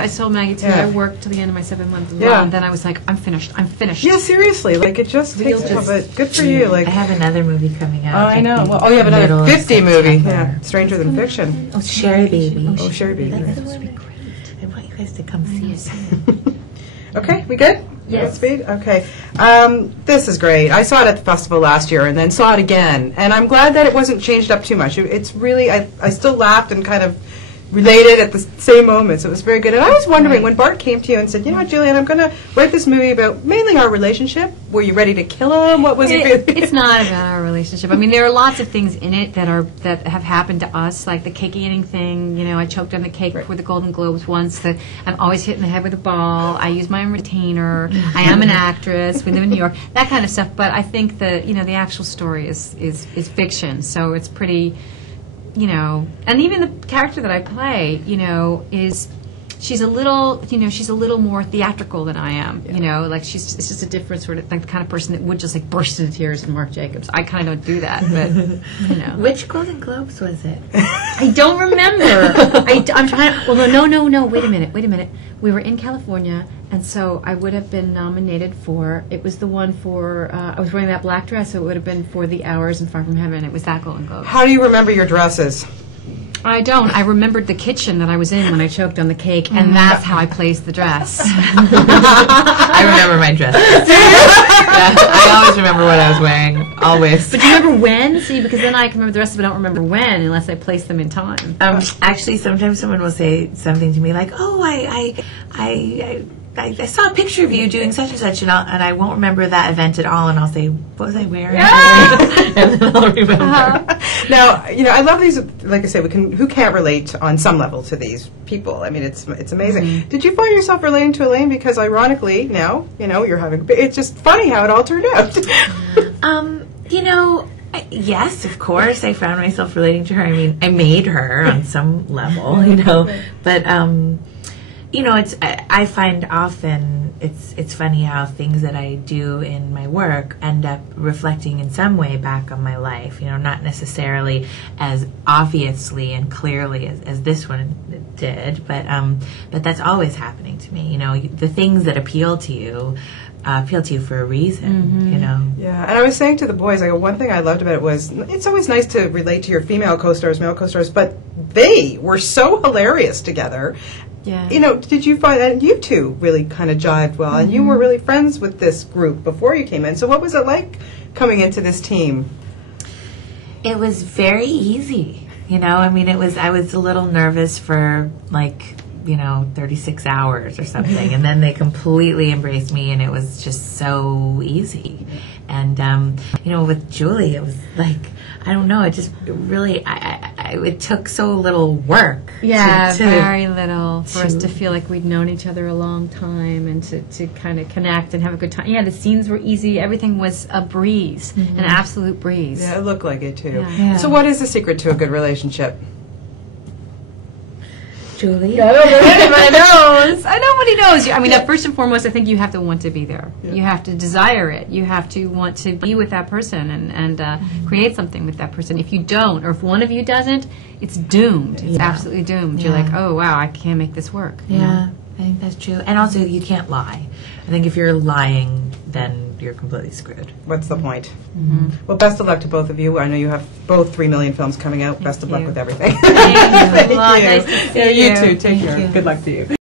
I told Maggie too. I worked till the end of my 7 months as well, and then I was like, I'm finished. Yeah, seriously, like it just takes a bit. Good for you. Like I have another movie coming out. Oh, I know. Well, you have another 50 movie. Yeah, Stranger Than Fiction. Oh, Sherry Baby. Oh, Sherry Baby. That would be great. I want you guys to come see it. Okay, we good? Yes. Speed? Okay. This is great. I saw it at the festival last year and then saw it again. And I'm glad that it wasn't changed up too much. It's really, I still laughed and kind of related at the same moments. It was very good. And I was wondering, when Bart came to you and said, you know what, Julianne, I'm going to write this movie about mainly our relationship. Were you ready to kill him? What was it? It's not about our relationship. I mean, there are lots of things in it that have happened to us, like the cake eating thing. You know, I choked on the cake for the Golden Globes once. I'm always hit in the head with a ball. I use my own retainer. I am an actress. We live in New York. That kind of stuff. But I think the actual story is fiction. So it's pretty. You know, and even the character that I play, you know, she's a little more theatrical than I am. Yeah. You know, like it's just a different sort of like the kind of person that would just like burst into tears in Marc Jacobs. I kind of don't do that, but you know. Which Golden Globes was it? I don't remember. I'm trying. Well, no. Wait a minute. We were in California, and so I would have been nominated for. It was the one for. I was wearing that black dress, so it would have been for The Hours and Far From Heaven. It was that Golden Globe. How do you remember your dresses? I don't. I remembered the kitchen that I was in when I choked on the cake, and that's how I placed the dress. I remember my dress. Yeah, I always remember what I was wearing. Always. But do you remember when? See, because then I can remember the rest, but I don't remember when unless I place them in time. Actually, sometimes someone will say something to me like, "Oh, I saw a picture of you doing such and such," and I won't remember that event at all, and I'll say, "What was I wearing?" And then I'll remember. Now, you know, I love these. Like I say, who can't relate on some level to these people? I mean, it's amazing. Mm-hmm. Did you find yourself relating to Elaine? Because ironically, now you know you're having. It's just funny how it all turned out. You know. Yes, of course. I found myself relating to her. I mean, I made her on some level, you know, but. You know, I find often it's funny how things that I do in my work end up reflecting in some way back on my life. You know, not necessarily as obviously and clearly as this one did, but that's always happening to me. You know, the things that appeal to you for a reason. Mm-hmm. You know. Yeah, and I was saying to the boys, like, one thing I loved about it was it's always nice to relate to your female co-stars, male co-stars, but they were so hilarious together. Yeah. You know, did you find that you two really kind of jived well, and you were really friends with this group before you came in? So what was it like coming into this team? It was very easy. You know, I mean, I was a little nervous for like, you know, 36 hours or something, and then they completely embraced me, and it was just so easy. And you know, with Julie, it was like, I don't know, it just really, it took so little work. Yeah, very little for us to feel like we'd known each other a long time and to kind of connect and have a good time. Yeah, the scenes were easy. Everything was a breeze, an absolute breeze. Yeah, it looked like it too. Yeah. So what is the secret to a good relationship? Julie? I don't know. Anybody knows. Nobody knows. I mean, first and foremost, I think you have to want to be there. Yeah. You have to desire it. You have to want to be with that person and create something with that person. If you don't, or if one of you doesn't, it's doomed. It's absolutely doomed. You're like, oh, wow, I can't make this work. Yeah, I think that's true. And also, you can't lie. I think if you're lying, then you're completely screwed. What's the point? Mm-hmm. Well, best of luck to both of you. I know you have both 3 million films coming out. Best of luck with everything. Thank you. Thank you. Nice to see you too. Take care. Good luck to you.